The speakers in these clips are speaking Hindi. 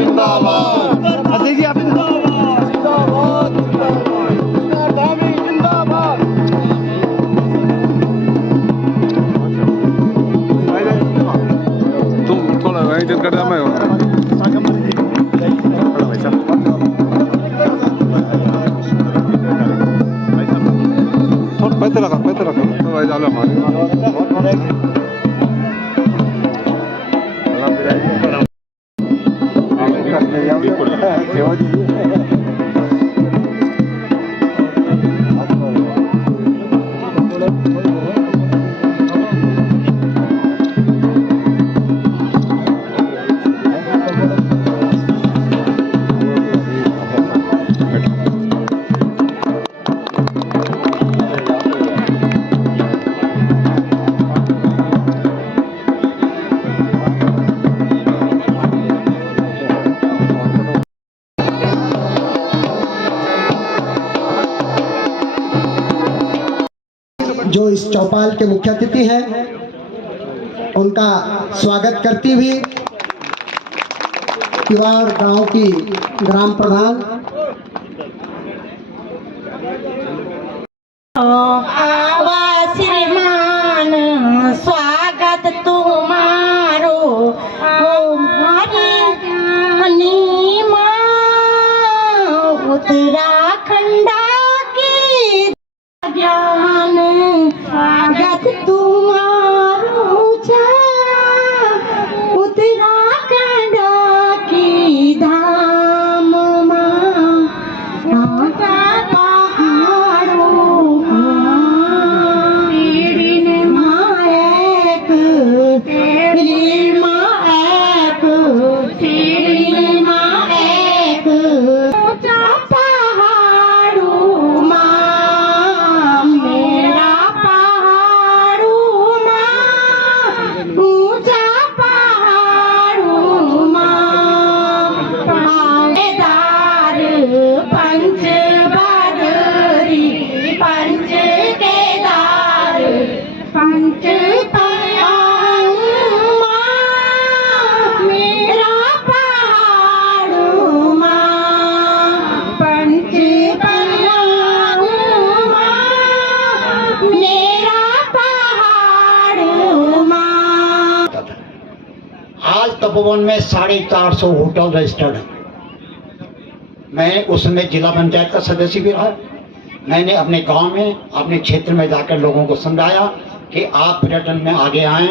जिंदाबाद। देखिए आप जिंदाबाद जिंदाबाद धामी जिंदाबाद। तुम थोड़ा इधर कर दो, मैं थोड़ा पैसे रखा थोड़ा डालो हमारे जो इस चौपाल के मुख्य अतिथि हैं, उनका स्वागत करती हुई किवाड़ गांव की ग्राम प्रधान श्रीमान स्वागत तुम्हारो उत्तराखंड की ज्ञान स्वागत तुम्हारो उत्तराखंड की धाम तपोवन में 450 होटल रजिस्टर्ड है। मैं उसमें जिला पंचायत का सदस्य भी रहा। मैंने अपने गांव में अपने क्षेत्र में जाकर लोगों को समझाया कि आप पर्यटन में आगे आएं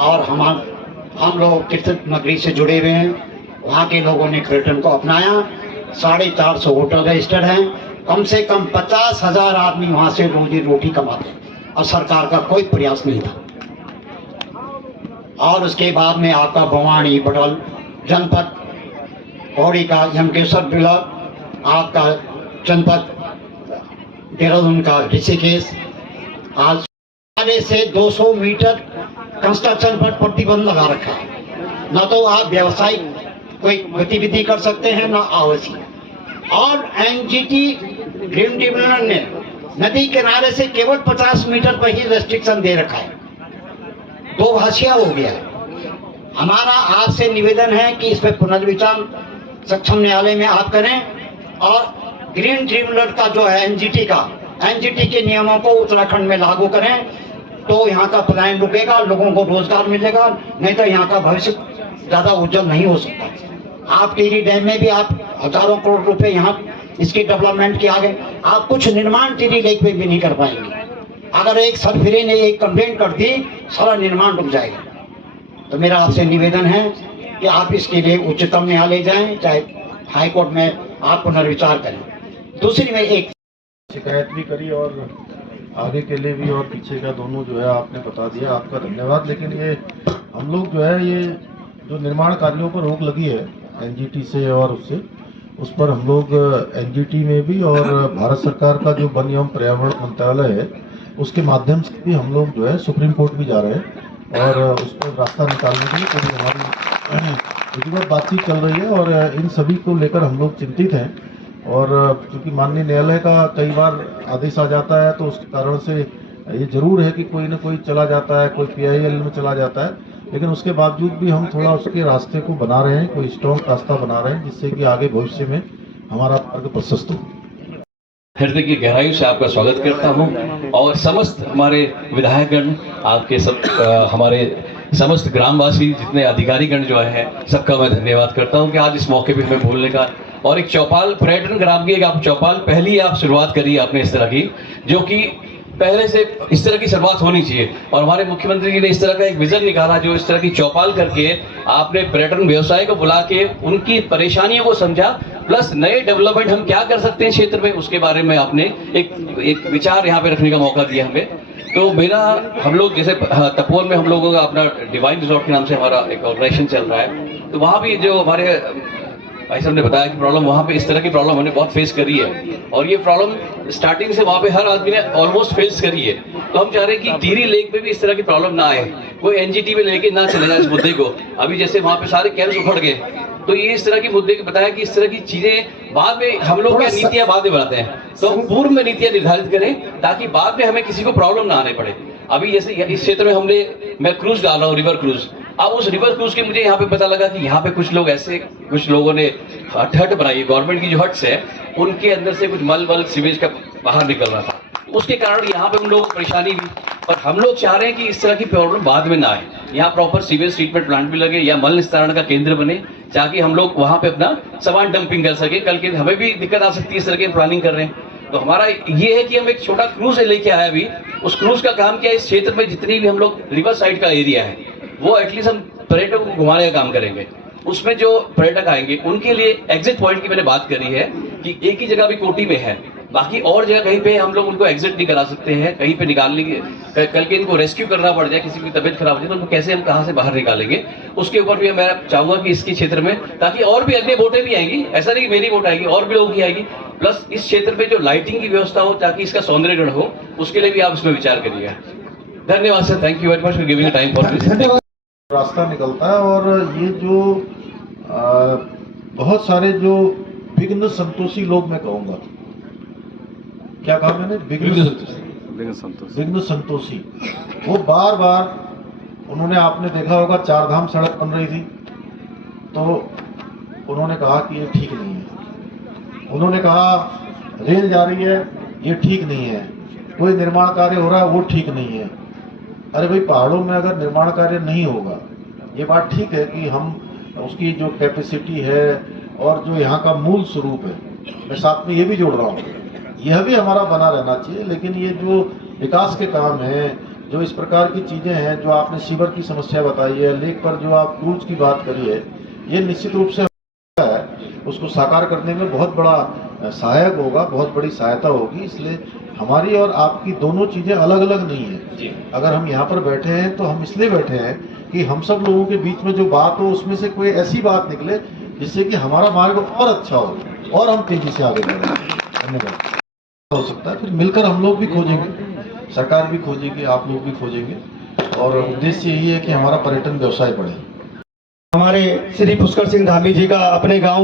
और हम लोग तीर्थ नगरी से जुड़े हुए हैं। वहाँ के लोगों ने पर्यटन को अपनाया। 450 होटल रजिस्टर्ड हैं। कम से कम 50,000 आदमी वहाँ से रोजी रोटी कमाते और सरकार का कोई प्रयास नहीं था। और उसके बाद में आपका भवानी बटल जनपद, पौड़ी का यमकेश्वर ब्लॉक, आपका जनपद देहरादून का ऋषिकेश, आज से 200 मीटर कंस्ट्रक्शन पर प्रतिबंध लगा रखा है। न तो आप व्यावसायिक कोई गतिविधि कर सकते हैं, न आवश्यक। और एनजीटी ग्रीन ट्रिब्यूनल ने नदी किनारे से केवल 50 मीटर पर ही रेस्ट्रिक्शन दे रखा है। दो भाषिया हो गया। हमारा आपसे निवेदन है कि इस पर पुनर्विचार सक्षम न्यायालय में आप करें और ग्रीन ट्रिब्यूनल का जो है एनजीटी के नियमों को उत्तराखंड में लागू करें, तो यहाँ का पलायन रुकेगा, लोगों को रोजगार मिलेगा। नहीं तो यहाँ का भविष्य ज्यादा उज्जवल नहीं हो सकता। आप टिहरी डैम में भी आप हजारों करोड़ रुपए यहाँ इसकी डेवलपमेंट किया गए, आप कुछ निर्माण टिहरी लेक पे भी नहीं कर पाएंगे। अगर एक सरफिरे ने एक कंप्लेंट कर दी, सारा निर्माण रुक जाएगा। तो मेरा आपसे निवेदन है कि आप इसके लिए उच्चतम न्यायालय जाएं, चाहे हाई कोर्ट में आप पुनर्विचार करें। दूसरी में एक शिकायत भी करी और आगे के लिए भी और पीछे का दोनों जो है आपने बता दिया, आपका धन्यवाद। लेकिन ये हम लोग जो है ये जो निर्माण कार्यों पर रोक लगी है एनजीटी से और उससे, उस पर हम लोग एनजीटी में भी और भारत सरकार का जो वन एवं पर्यावरण मंत्रालय है उसके माध्यम से भी हम लोग जो है सुप्रीम कोर्ट भी जा रहे हैं और उस पर रास्ता निकालने के लिए पूरी हमारी विधिवत बातचीत चल रही है। और इन सभी को लेकर हम लोग चिंतित हैं। और क्योंकि माननीय न्यायालय का कई बार आदेश आ जाता है तो उसके कारण से ये जरूर है कि कोई ना कोई चला जाता है, कोई पीआईएल में चला जाता है। लेकिन उसके बावजूद भी हम थोड़ा उसके रास्ते को बना रहे हैं, कोई स्ट्रॉन्ग रास्ता बना रहे हैं जिससे कि आगे भविष्य में हमारा मार्ग प्रशस्त हो। हृदय की गहराई से आपका स्वागत करता हूं और समस्त हमारे विधायकगण, आपके सब हमारे समस्त ग्रामवासी, जितने अधिकारीगण जो है, सबका मैं धन्यवाद करता हूं कि आज इस मौके पे हमें बोलने का, और एक चौपाल पर्यटन ग्राम की एक आप चौपाल पहली आप शुरुआत करी आपने इस तरह की, जो कि पहले से इस तरह की शुरुआत होनी चाहिए। और हमारे मुख्यमंत्री जी ने इस तरह का एक विजन निकाला, जो इस तरह की चौपाल करके आपने पर्यटन व्यवसाय को बुला के उनकी परेशानियों को समझा, प्लस नए डेवलपमेंट हम क्या कर सकते हैं क्षेत्र में, उसके बारे में आपने एक विचार यहाँ पे रखने का मौका दिया हमें। तो मेरा, हम लोग जैसे तपोवन में हम लोगों का अपना डिवाइन रिजॉर्ट के नाम से हमारा एक ऑर्गेनाइजेशन चल रहा है, तो वहाँ भी जो हमारे भाई साहब ने बताया कि प्रॉब्लम वहाँ पे इस तरह की प्रॉब्लम हमने बहुत फेस करी है, और ये प्रॉब्लम स्टार्टिंग से वहाँ पे हर आदमी ने ऑलमोस्ट फेस करी है। तो हम चाह रहे हैं कि टिहरी लेक पे भी इस तरह की प्रॉब्लम ना आए, कोई एनजीटी में लेके ना चले जाए इस मुद्दे को। अभी जैसे वहाँ पे सारे कैंप्स उखड़ गए, तो ये इस तरह की मुद्दे को बताया कि इस तरह की चीजें बाद में हम लोग क्या नीतियां बाद में बनाते हैं, तो हम पूर्व में नीतियां निर्धारित करें ताकि बाद में हमें किसी को प्रॉब्लम ना आने पड़े। अभी जैसे इस क्षेत्र में मैं क्रूज डाल रहा हूँ, रिवर क्रूज। अब उस रिवर क्रूज के मुझे यहाँ पे पता लगा कि यहाँ पे कुछ लोग ऐसे, कुछ लोगों ने हट बनाई है, गवर्नमेंट की जो हट्स है उनके अंदर से कुछ मल वल सीवेज का बाहर निकल रहा था, उसके कारण यहाँ पे उन लोगों को परेशानी हुई। पर हम लोग चाह रहे हैं कि इस तरह की प्रॉब्लम बाद में ना आए, यहाँ प्रॉपर सीवेज ट्रीटमेंट प्लांट भी लगे या मल निस्तारण का केंद्र बने, ताकि हम लोग वहाँ पे अपना सामान डंपिंग कर सके। कल के हमें भी दिक्कत आ सकती है, इस तरह की प्लानिंग कर रहे हैं। तो हमारा ये है कि हम एक छोटा क्रूज लेके आए अभी, उस क्रूज का काम क्या है, इस क्षेत्र में जितनी भी हम लोग रिवर साइड का एरिया है वो एटलीस्ट हम पर्यटकों को घुमाने का काम करेंगे। उसमें जो पर्यटक आएंगे उनके लिए एग्जिट पॉइंट की मैंने बात करी है कि एक ही जगह भी कोटी में है, बाकी और जगह कहीं पे हम लोग उनको एग्जिट नहीं करा सकते हैं, कहीं पे निकालने की, कल के इनको रेस्क्यू करना पड़ जाए, किसी की तबीयत खराब हो जाए तो उनको कैसे हम कहाँ से बाहर निकालेंगे, उसके ऊपर भी मैं चाहूंगा कि इसके क्षेत्र में, ताकि और भी अन्य वोटें भी आएंगी, ऐसा नहीं कि मेरी वोट आएगी, और भी लोगों की आएगी, प्लस इस क्षेत्र में जो लाइटिंग की व्यवस्था हो ताकि इसका सौंदर्यीकरण हो, उसके लिए भी आप इसमें विचार करिएगा। धन्यवाद sir, thank you very much for giving time for this. रास्ता निकलता है, और ये जो बहुत सारे जो विघ्न संतोषी लोग, मैं कहूँगा, क्या कहा मैंने, विघ्न संतोषी, वो बार बार, उन्होंने, आपने देखा होगा 4 धाम सड़क बन रही थी तो उन्होंने कहा कि ये ठीक नहीं है, उन्होंने कहा रेल जा रही है ये ठीक नहीं है, कोई निर्माण कार्य हो रहा है वो ठीक नहीं है। अरे भाई, पहाड़ों में अगर निर्माण कार्य नहीं होगा, ये बात ठीक है कि हम उसकी जो कैपेसिटी है और जो यहाँ का मूल स्वरूप है, मैं साथ में ये भी जोड़ रहा हूँ, यह भी हमारा बना रहना चाहिए। लेकिन ये जो विकास के काम हैं, जो इस प्रकार की चीज़ें हैं, जो आपने सीवर की समस्या बताई है, लेक पर जो आप क्रूज की बात करी है, ये निश्चित रूप से है, उसको साकार करने में बहुत बड़ा सहायक होगा, बहुत बड़ी सहायता होगी। इसलिए हमारी और आपकी दोनों चीज़ें अलग अलग नहीं है। अगर हम यहाँ पर बैठे हैं तो हम इसलिए बैठे हैं कि हम सब लोगों के बीच में जो बात हो उसमें से कोई ऐसी बात निकले जिससे कि हमारा मार्ग और अच्छा हो और हम तेजी से आगे बढ़ें। धन्यवाद। हो सकता है फिर मिलकर हम लोग भी खोजेंगे, सरकार भी खोजेगी, आप लोग भी खोजेंगे, और उद्देश्य यही है कि हमारा पर्यटन व्यवसाय बढ़े। हमारे श्री पुष्कर सिंह धामी जी का अपने गांव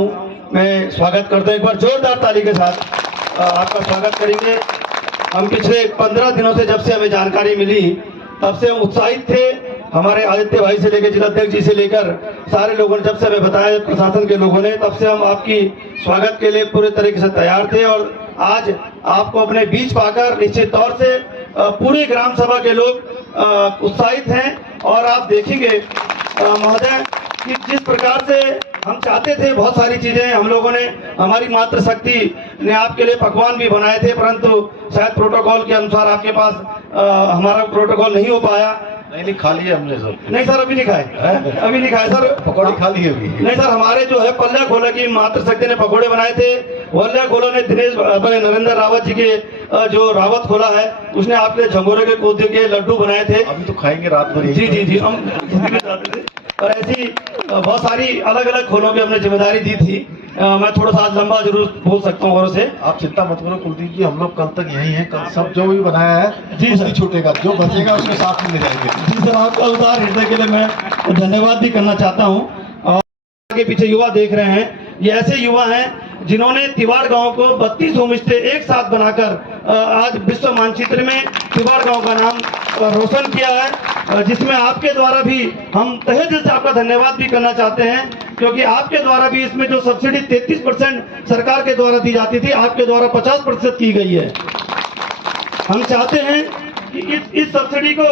में स्वागत करते हैं। एक बार जोरदार ताली के साथ आपका स्वागत करेंगे। हम पिछले 15 दिनों से, जब से हमें जानकारी मिली तब से हम उत्साहित थे। हमारे आदित्य भाई से लेकर जिलाध्यक्ष जी से लेकर सारे लोगों ने जब से हमें बताया, प्रशासन के लोगों ने, तब से हम आपकी स्वागत के लिए पूरे तरीके से तैयार थे। और आज आपको अपने बीच पाकर निश्चित तौर से पूरे ग्राम सभा के लोग उत्साहित हैं। और आप देखेंगे महोदय कि जिस प्रकार से हम चाहते थे, बहुत सारी चीजें हम लोगों ने, हमारी मातृशक्ति ने आपके लिए पकवान भी बनाए थे, परंतु शायद प्रोटोकॉल के अनुसार आपके पास हमारा प्रोटोकॉल नहीं हो पाया। नहीं, खा लिए हमने सर। नहीं सर, अभी नहीं खाए, अभी नहीं खाए सर, पकौड़े खा लिए अभी। नहीं सर, हमारे जो है पल्ला खोला की मातृशक्ति ने पकौड़े बनाए थे। वल्ला खोला ने दिनेश अपने नरेंद्र रावत जी के जो रावत खोला है, उसने आपके झंगोरे के कूदे के लड्डू बनाए थे। अभी तो खाएंगे रात भर। जी जी जी, हम चाहते थे। और ऐसी बहुत सारी अलग अलग खोलों की हमने जिम्मेदारी दी थी। मैं थोड़ा सा लंबा जरूर बोल सकता हूँ और से। आप चिंता मत करो कुलदीप जी, हम लोग कल तक यही हैं। कल सब जो भी बनाया है जी सर, छूटेगा, जो बचेगा उसके साथ में ले जाएंगे। जी सर, आपका उदार हृदय के लिए मैं धन्यवाद भी करना चाहता हूँ। और आगे पीछे युवा देख रहे हैं, ये ऐसे युवा हैं जिन्होंने तिवाड़ गांव को 32 होम स्टे एक साथ बनाकर आज विश्व मानचित्र में तिवाड़ गांव का नाम रोशन किया है, जिसमें आपके द्वारा भी हम तहे दिल से आपका धन्यवाद भी करना चाहते हैं, क्योंकि आपके द्वारा भी इसमें जो सब्सिडी 33% सरकार के द्वारा दी जाती थी, आपके द्वारा 50% की गई है। हम चाहते हैं कि इस सब्सिडी को,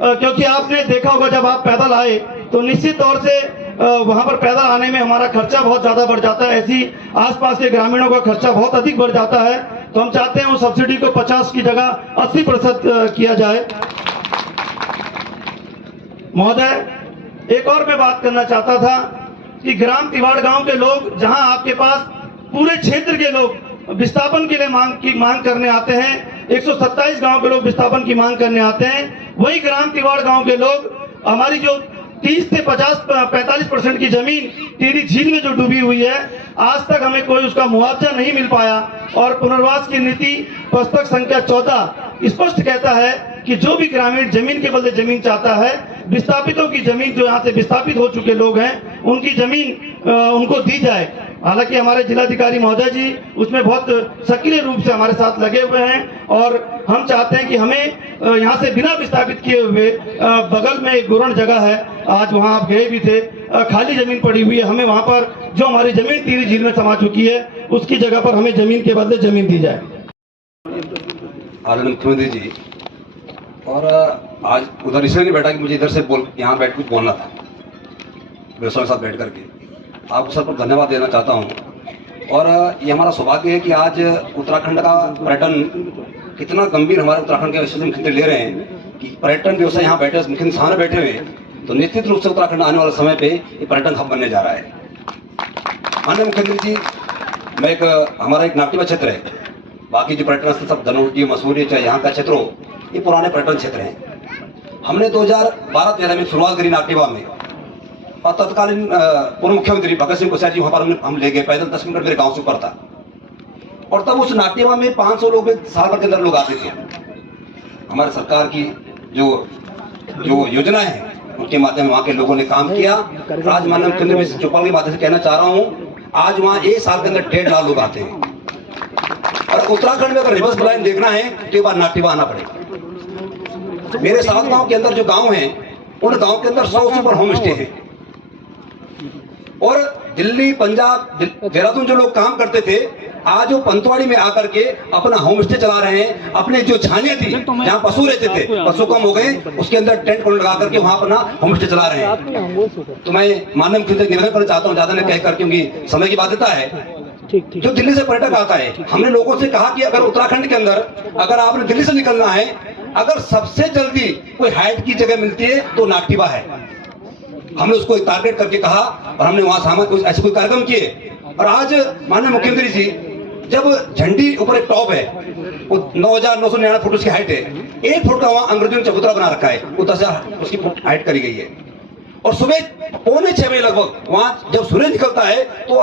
क्योंकि आपने देखा होगा जब आप पैदल आए तो निश्चित तौर से वहां पर पैदल आने में हमारा खर्चा बहुत ज्यादा बढ़ जाता है, ऐसी आसपास के ग्रामीणों का खर्चा बहुत अधिक बढ़ जाता है। तो हम चाहते हैं उस सब्सिडी को 50 की जगह 80% किया जाए। महोदय, एक और मैं बात करना चाहता था कि ग्राम तिवाड़ गांव के लोग, जहां आपके पास पूरे क्षेत्र के लोग विस्थापन के लिए मांग करने आते हैं, 127 गांव के लोग विस्थापन की मांग करने आते हैं, वही ग्राम तिवाड़ गांव के लोग हमारी जो 30 से 45% की जमीन टिहरी झील में जो डूबी हुई है, आज तक हमें कोई उसका मुआवजा नहीं मिल पाया। और पुनर्वास की नीति पुस्तक संख्या 14 स्पष्ट कहता है कि जो भी ग्रामीण जमीन के बदले जमीन चाहता है, विस्थापितों की जमीन, जो यहाँ से विस्थापित हो चुके लोग हैं, उनकी जमीन उनको दी जाए। हालांकि हमारे जिलाधिकारी महोदय जी उसमें बहुत सक्रिय रूप से हमारे साथ लगे हुए हैं, और हम चाहते हैं कि हमें यहाँ से बिना विस्थापित किए हुए बगल में एक गुरण जगह है, आज वहाँ आप गए भी थे, खाली जमीन पड़ी हुई है, हमें वहाँ पर जो हमारी जमीन टिहरी झील में समा चुकी है उसकी जगह पर हमें जमीन के बदले जमीन दी जाए। आदरणीय मुख्यमंत्री जी, और आज उधर इसलिए नहीं बैठा कि मुझे इधर से यहाँ बैठ के बोलना था, व्यवसाय के साथ बैठ करके आपको सर पर धन्यवाद देना चाहता हूँ। और ये हमारा सौभाग्य है कि आज उत्तराखंड का पर्यटन कितना गंभीर हमारे उत्तराखंड के विषय मुख्यमंत्री ले रहे हैं कि पर्यटन व्यवसाय यहाँ बैठे, मुख्यमंत्री सामने बैठे हुए, तो निश्चित रूप से उत्तराखंड आने वाले समय पे ये पर्यटन हब बनने जा रहा है। माननीय मुख्यमंत्री जी, हमारा एक नाट्यवा क्षेत्र है, बाकी जो पर्यटन स्थल सब धनौल्टी, मसूरी, चाहे यहाँ का क्षेत्र हो, ये पुराने पर्यटन क्षेत्र हैं। हमने 2012-13 में शुरुआत करी नाट्यवा में, और तत्कालीन पूर्व मुख्यमंत्री भगत सिंह कोश्यारी जी वहाँ पर हम ले गए, पैदल 10 मिनट मेरे गांव से ऊपर था, और तब उस नाट्यवा में 500 लोग साल भर के अंदर लोग आते थे। हमारे सरकार की जो योजना है उनके माध्यम से वहाँ के लोगों ने काम किया। आज माननीय मुख्यमंत्री में चौपाल के माध्यम से कहना चाह रहा हूँ, आज वहाँ एक साल के अंदर 1.5 लाख लोग आते हैं। और उत्तराखंड में अगर रिवर्स लाइन देखना है तो एक बार नाट्यवा आना पड़ेगा। मेरे 7 गांव के अंदर जो गांव हैं, उन गांव के अंदर 100 से ऊपर होम स्टे है, और दिल्ली, पंजाब, देहरादून जो लोग काम करते थे, आज वो पंतवाड़ी में आकर के अपना होम स्टे चला रहे हैं। अपने जो छानियां थी जहाँ पशु रहते थे, पशु कम हो गए, उसके अंदर टेंट लगा करके वहां अपना होम स्टे चला रहे हैं। तो मैं माननीय मुख्यमंत्री निवेदन करना चाहता हूँ, ज्यादा नहीं कहकर, क्योंकि समय की बाध्यता है। जो दिल्ली से पर्यटक आता है, हमने लोगों से कहा कि अगर उत्तराखंड के अंदर अगर आपने दिल्ली से निकलना है, अगर सबसे जल्दी कोई हाइट की जगह मिलती है तो नाट्यवा है। हमने उसको टारगेट करके कहा, और हमने वहां ऐसे कोई कार्यक्रम किए। और आज माननीय मुख्यमंत्री जी, जब झंडी ऊपर एक टॉप है, वो 9,999 फुट उसकी हाइट है, 1 फुट का वहां अंग्रेजों ने चबूतरा बना रखा है, वो 10 उसकी फुट हाइट करी गई है। और सुबह 5:45 बजे लगभग वहां जब सूर्य निकलता है तो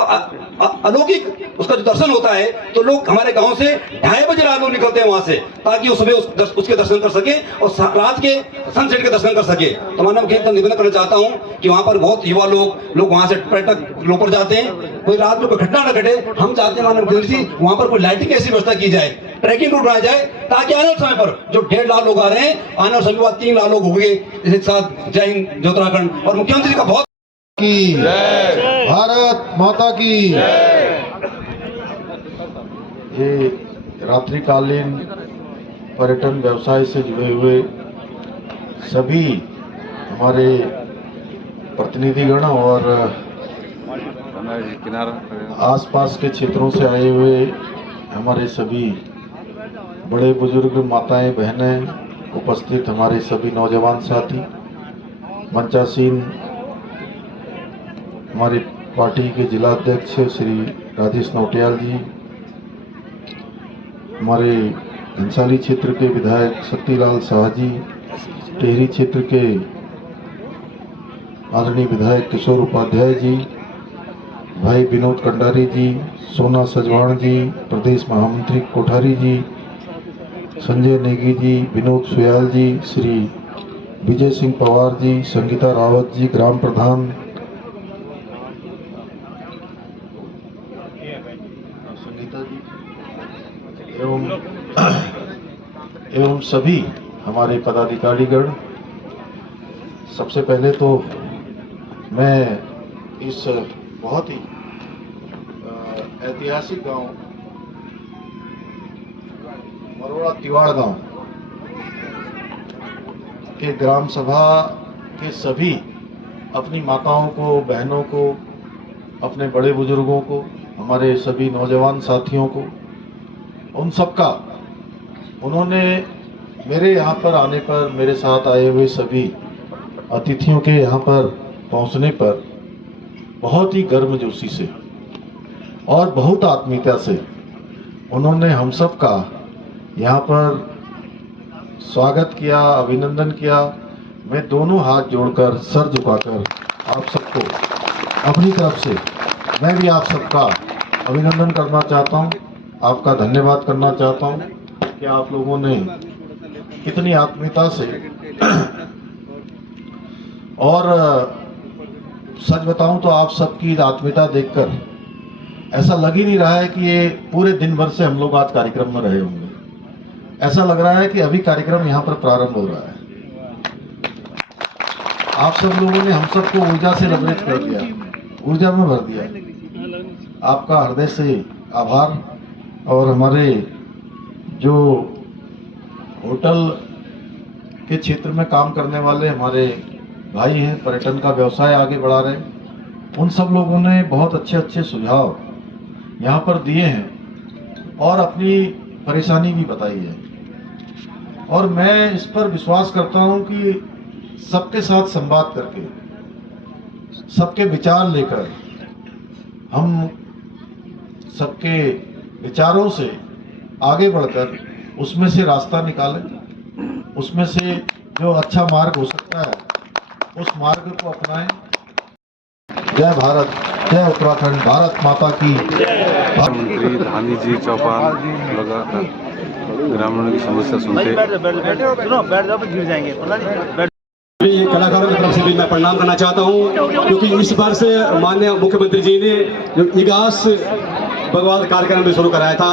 अलौकिक उसका जो दर्शन होता है, तो लोग हमारे गांव से 2:30 बजे रात लोग निकलते हैं वहां से, ताकि वो सुबह उसके दर्शन कर सके और रात के सनसेट के दर्शन कर सके। तो माननीय मुख्यमंत्री निवेदन करना चाहता हूं कि वहां पर बहुत युवा लोग वहां से पर्यटक लोग पर जाते हैं, कोई रात में कोई घटना न घटे। हम चाहते हैं माननीय मुख्यमंत्री जी, वहां पर कोई लाइटिंग ऐसी व्यवस्था की जाए, ट्रैकिंग रूट बनाया जाए, ताकि आने वाले समय पर जो 1.5 लाख लोग आ रहे हैं, आने वाले समय बाद 3 लाख लोग हो गए। इसके साथ जय हिंद, जय उत्तराखंड, और मुख्यमंत्री जी का बहुत की भारत माता की। ये रात्रिकालीन पर्यटन व्यवसाय से जुड़े हुए सभी हमारे प्रतिनिधिगण और आसपास के क्षेत्रों से आए हुए हमारे सभी बड़े बुजुर्ग, माताएं, बहनें, उपस्थित हमारे सभी नौजवान साथी, मंचासीन हमारे पार्टी के जिला अध्यक्ष श्री राजेश नौटियाल जी, हमारे घनसाली क्षेत्र के विधायक शक्तिलाल शाह जी, टिहरी क्षेत्र के आदरणीय विधायक किशोर उपाध्याय जी, भाई विनोद कंडारी जी, सोना सजवाण जी, प्रदेश महामंत्री कोठारी जी, संजय नेगी जी, विनोद सुयाल जी, श्री विजय सिंह पवार जी, संगीता रावत जी, ग्राम प्रधान संगीता जी एवं सभी हमारे पदाधिकारीगण, सबसे पहले तो मैं इस बहुत ही ऐतिहासिक गांव मरोड़ा तिवाड़ गांव के ग्राम सभा के सभी अपनी माताओं को, बहनों को, अपने बड़े बुजुर्गों को, हमारे सभी नौजवान साथियों को, उन सबका उन्होंने मेरे यहाँ पर आने पर, मेरे साथ आए हुए सभी अतिथियों के यहाँ पर पहुँचने पर बहुत ही गर्मजोशी से और बहुत आत्मीयता से उन्होंने हम सब का यहाँ पर स्वागत किया, अभिनंदन किया। मैं दोनों हाथ जोड़कर, सर झुकाकर आप सबको अपनी तरफ से मैं भी आप सबका अभिनंदन करना चाहता हूँ, आपका धन्यवाद करना चाहता हूँ कि आप लोगों ने कितनी आत्मीयता से और सच बताऊं तो आप सबकी आत्मीयता देखकर ऐसा लग ही नहीं रहा है कि ये पूरे दिन भर से हम लोग आज कार्यक्रम में रहे होंगे। ऐसा लग रहा है कि अभी कार्यक्रम यहाँ पर प्रारंभ हो रहा है। आप सब लोगों ने हम सबको ऊर्जा से लबरेज कर दिया, ऊर्जा में भर दिया। आपका हृदय से आभार। और हमारे जो होटल के क्षेत्र में काम करने वाले हमारे भाई हैं, पर्यटन का व्यवसाय आगे बढ़ा रहे हैं, उन सब लोगों ने बहुत अच्छे अच्छे सुझाव यहाँ पर दिए हैं और अपनी परेशानी भी बताई है। और मैं इस पर विश्वास करता हूँ कि सबके साथ संवाद करके, सबके विचार लेकर, हम सबके विचारों से आगे बढ़कर उसमें से रास्ता निकालें, उसमें से जो अच्छा मार्ग हो सकता है उस मार्ग को अपनाएं। जय भारत, जय उत्तराखंड, भारत माता की। मुख्यमंत्री धामी जी चौपाल लगातार ग्रामीणों की समस्या सुनते। ये कलाकारों की तरफ से भी मैं प्रणाम करना चाहता हूँ, क्योंकि इस वर्ष से माननीय मुख्यमंत्री जी ने जो इगास भगवान कार्यक्रम भी शुरू कराया था।